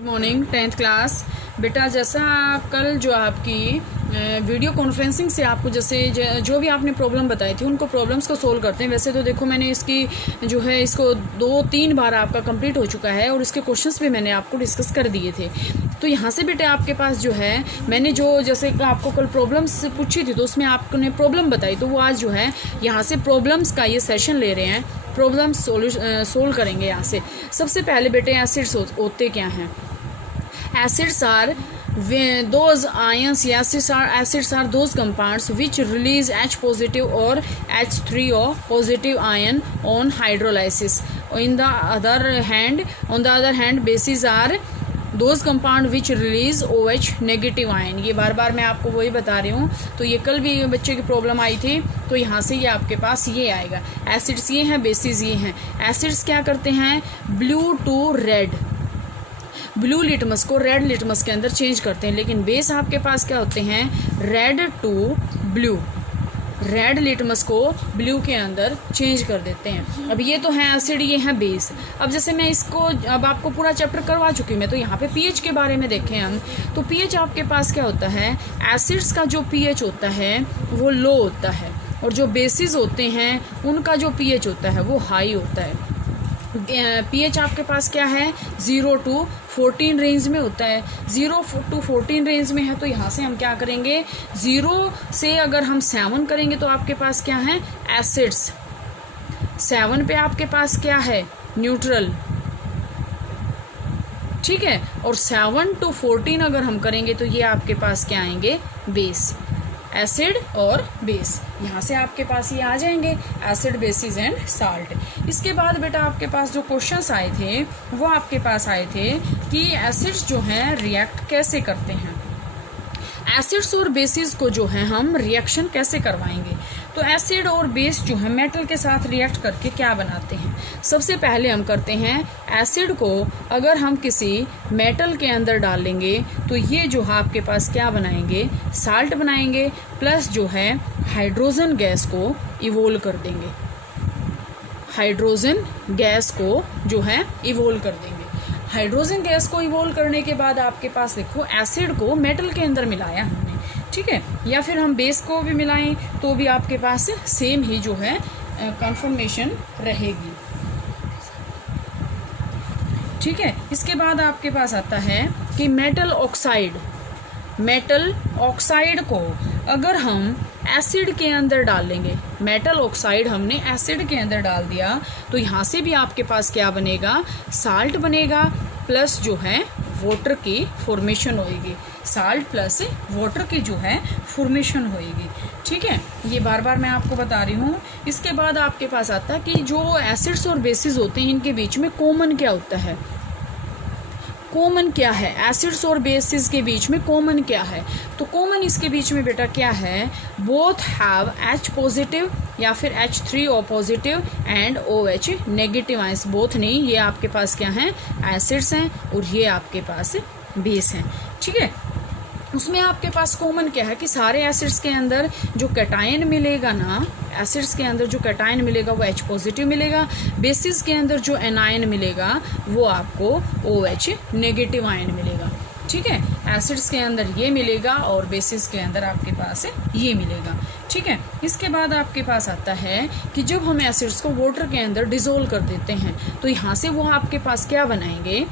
Good morning 10th class. बेटा जैसा कल जो आपकी वीडियो कॉन्फ्रेंसिंग से आपको जैसे जो भी आपने प्रॉब्लम बताई थी उनको प्रॉब्लम्स को सोल्व करते हैं। वैसे तो देखो मैंने इसकी जो है इसको 2-3 बार आपका कंप्लीट हो चुका है और इसके क्वेश्चंस भी मैंने आपको डिस्कस कर दिए थे। तो यहाँ से बेटे आपके पास जो है मैंने जो जैसे आपको कल प्रॉब्लम्स पूछी थी तो उसमें आपने प्रॉब्लम बताई, तो वो आज जो है यहाँ से प्रॉब्लम्स का ये सेशन ले रहे हैं। प्रॉब्लम सोल्व करेंगे यहाँ से। सबसे पहले बेटे एसिड्स होते क्या हैं? Acids are those ions, acids are those compounds which release H positive or H3O positive ion on hydrolysis. On the other hand, bases are those compound which release OH negative ion. ये बार बार मैं आपको वही बता रही हूँ। तो ये कल भी बच्चे की प्रॉब्लम आई थी, तो यहाँ से ये आपके पास ये आएगा। एसिड्स ये हैं, बेसिस ये हैं। एसिड्स क्या करते हैं? Blue to red, blue litmus को रेड लिटमस के अंदर चेंज करते हैं। लेकिन बेस आपके पास क्या होते हैं? Red to blue, red litmus को ब्लू के अंदर चेंज कर देते हैं। अब ये तो है एसिड, ये है बेस। अब जैसे मैं इसको अब आपको पूरा चैप्टर करवा चुकी हूँ मैं, तो यहाँ पे पीएच के बारे में देखें हम, तो पीएच आपके पास क्या होता है? एसिड्स का जो पीएच होता है वो लो होता है और जो बेसिस होते हैं उनका जो पीएच होता है वो हाई होता है। पीएच आपके पास क्या है? 0 to 14 रेंज में होता है। 0 to 14 रेंज में है, तो यहाँ से हम क्या करेंगे? 0 से अगर हम 7 करेंगे तो आपके पास क्या है? एसिड्स। 7 पे आपके पास क्या है? न्यूट्रल, ठीक है। और 7 to 14 अगर हम करेंगे तो ये आपके पास क्या आएंगे? बेस, एसिड और बेस। यहाँ से आपके पास ये आ जाएंगे एसिड, बेसिस एंड साल्ट। इसके बाद बेटा आपके पास जो क्वेश्चंस आए थे वो आपके पास आए थे कि एसिड्स जो हैं रिएक्ट कैसे करते हैं। एसिड्स और बेसिस को जो है हम रिएक्शन कैसे करवाएंगे? तो एसिड और बेस जो है मेटल के साथ रिएक्ट करके क्या बनाते हैं? सबसे पहले हम करते हैं एसिड को अगर हम किसी मेटल के अंदर डालेंगे तो ये जो है आपके पास क्या बनाएंगे? साल्ट बनाएंगे, प्लस जो है हाइड्रोजन गैस को इवोल्व कर देंगे। हाइड्रोजन गैस को जो है इवोल्व कर देंगे। हाइड्रोजन गैस को इवोल्व करने के बाद आपके पास देखो एसिड को मेटल के अंदर मिलाया हमने, ठीक है, या फिर हम बेस को भी मिलाएं तो भी आपके पास सेम ही जो है कन्फर्मेशन रहेगी, ठीक है। इसके बाद आपके पास आता है कि मेटल ऑक्साइड को अगर हम एसिड के अंदर डालेंगे, मेटल ऑक्साइड हमने एसिड के अंदर डाल दिया तो यहाँ से भी आपके पास क्या बनेगा? साल्ट बनेगा, प्लस जो है वाटर की फॉर्मेशन होएगी। साल्ट प्लस वाटर की जो है फॉर्मेशन होएगी, ठीक है। ये बार बार मैं आपको बता रही हूँ। इसके बाद आपके पास आता है कि जो एसिड्स और बेसिस होते हैं इनके बीच में कॉमन क्या होता है? कॉमन क्या है? एसिड्स और बेसिस के बीच में कॉमन क्या है? तो कॉमन इसके बीच में बेटा क्या है? बोथ हैव H पॉजिटिव या फिर H3O positive and OH negative ions. Both नहीं, ये आपके पास क्या है? एसिड्स हैं और ये आपके पास बेस हैं, ठीक है। उसमें आपके पास कॉमन क्या है कि सारे एसिड्स के अंदर जो कैटायन मिलेगा ना, एसिड्स के अंदर जो कैटायन मिलेगा वो H पॉजिटिव मिलेगा। बेसिस के अंदर जो एनायन मिलेगा वो आपको OH नेगेटिव आयन मिलेगा, ठीक है। एसिड्स के अंदर ये मिलेगा और बेसिस के अंदर आपके पास ये मिलेगा, ठीक है। इसके बाद आपके पास आता है कि जब हम एसिड्स को वाटर के अंदर डिसोल्व कर देते हैं तो यहाँ से वो आपके पास क्या बनाएंगे?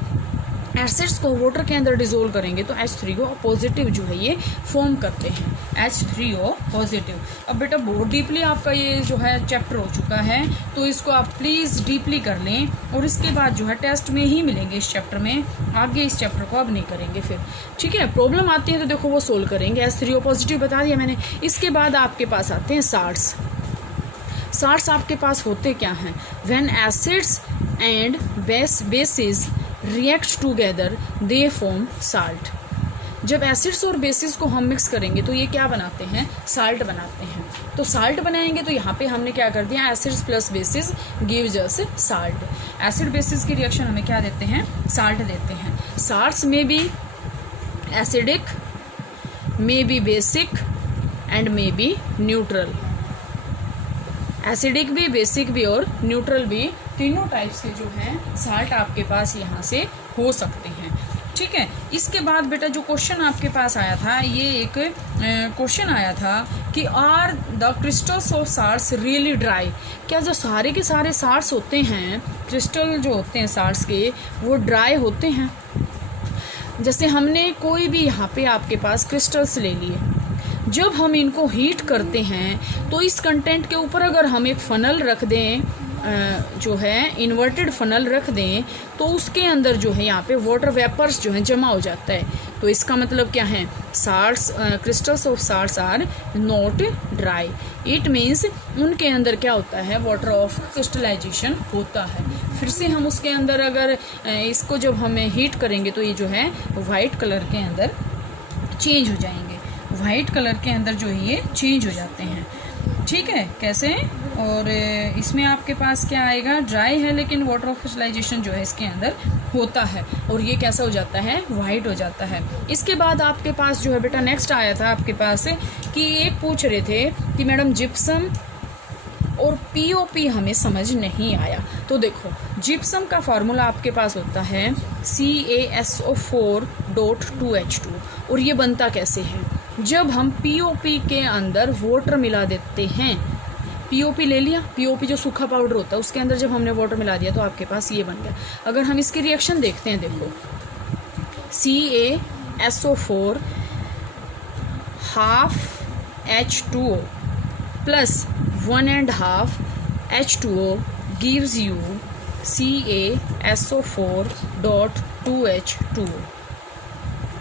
एसिड्स को वाटर के अंदर डिसोल्व करेंगे तो H3O पॉजिटिव जो है ये फॉर्म करते हैं, H3O पॉजिटिव। अब बेटा बहुत डीपली आपका ये जो है चैप्टर हो चुका है, तो इसको आप प्लीज़ डीपली कर लें और इसके बाद जो है टेस्ट में ही मिलेंगे इस चैप्टर में। आगे इस चैप्टर को अब नहीं करेंगे फिर, ठीक है। प्रॉब्लम आती है तो देखो वो सोल्व करेंगे। H3O पॉजिटिव बता दिया मैंने। इसके बाद आपके पास आते हैं साल्ट्स। साल्ट्स आपके पास होते क्या हैं? When acids and bases react together they form salt. जब एसिड्स और बेसिस को हम मिक्स करेंगे तो ये क्या बनाते हैं? साल्ट बनाते हैं। तो साल्ट बनाएंगे तो यहाँ पे हमने क्या कर दिया? Acids plus basis gives us salt. Acid basis की रिएक्शन हमें क्या देते हैं? साल्ट देते हैं। साल्ट्स में भी acidic, may be basic and may be neutral. Acidic भी, बेसिक भी और न्यूट्रल भी, तीनों टाइप्स के जो हैं साल्ट आपके पास यहाँ से हो सकते हैं। ठीक है। इसके बाद बेटा जो क्वेश्चन आपके पास आया था, ये एक क्वेश्चन आया था कि are the crystals of salts really dry, क्या जो सारे के सारे साल्ट्स होते हैं, क्रिस्टल जो होते हैं साल्ट्स के, वो ड्राई होते हैं। जैसे हमने कोई भी यहाँ पे आपके पास क्रिस्टल्स ले लिए, जब हम इनको हीट करते हैं तो इस कंटेंट के ऊपर अगर हम एक फनल रख दें, जो है इन्वर्टेड फनल रख दें, तो उसके अंदर जो है यहाँ पे वाटर वेपर्स जो है जमा हो जाता है। तो इसका मतलब क्या है, salts crystals of salts are not dry, it means उनके अंदर क्या होता है, वाटर ऑफ क्रिस्टलाइजेशन होता है। फिर से हम उसके अंदर अगर इसको जब हमें हीट करेंगे तो ये जो है वाइट कलर के अंदर चेंज हो जाएंगे, वाइट कलर के अंदर जो है ये चेंज हो जाते हैं। ठीक है, कैसे, और इसमें आपके पास क्या आएगा, ड्राई है लेकिन वाटर ऑफ क्रिस्टलाइजेशन जो है इसके अंदर होता है, और ये कैसा हो जाता है, वाइट हो जाता है। इसके बाद आपके पास जो है बेटा नेक्स्ट आया था आपके पास कि एक पूछ रहे थे कि मैडम जिप्सम और पीओपी हमें समझ नहीं आया। तो देखो, जिप्सम का फॉर्मूला आपके पास होता है CaSO4.2H2, और ये बनता कैसे है, जब हम पीओपी के अंदर वाटर मिला देते हैं, पीओपी ले लिया, पीओपी जो सूखा पाउडर होता है उसके अंदर जब हमने वाटर मिला दिया तो आपके पास ये बन गया। अगर हम इसकी रिएक्शन देखते हैं, देखो CaSO4 half H2O plus 1.5 H2O gives you CaSO4.2H2O।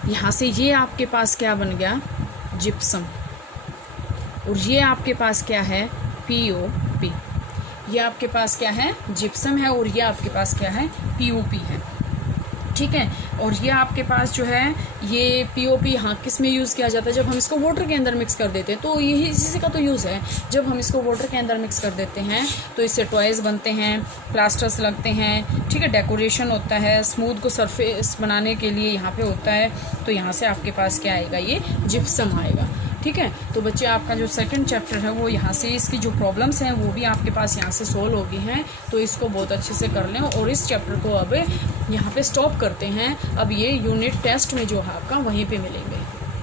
यहाँ से ये आपके पास क्या बन गया, जिप्सम, और ये आपके पास क्या है, पीओपी। ये आपके पास क्या है, जिप्सम है, और ये आपके पास क्या है, पीओपी है। ठीक है, और ये आपके पास जो है ये पीओपी यहाँ किस में यूज़ किया जाता है, जब हम इसको वाटर के अंदर मिक्स कर देते हैं, तो यही इसी का तो यूज़ है। जब हम इसको वाटर के अंदर मिक्स कर देते हैं तो इससे टॉयज़ बनते हैं, प्लास्टर्स लगते हैं, ठीक है, डेकोरेशन होता है, स्मूथ को सरफेस बनाने के लिए यहाँ पे होता है। तो यहाँ से आपके पास क्या आएगा, ये जिप्सम आएगा। ठीक है, तो बच्चे आपका जो सेकंड चैप्टर है वो यहाँ से, इसकी जो प्रॉब्लम्स हैं वो भी आपके पास यहाँ से सोल्व हो गई हैं। तो इसको बहुत अच्छे से कर लें, और इस चैप्टर को अब यहाँ पे स्टॉप करते हैं। अब ये यूनिट टेस्ट में जो है आपका वहीं पे मिलेंगे।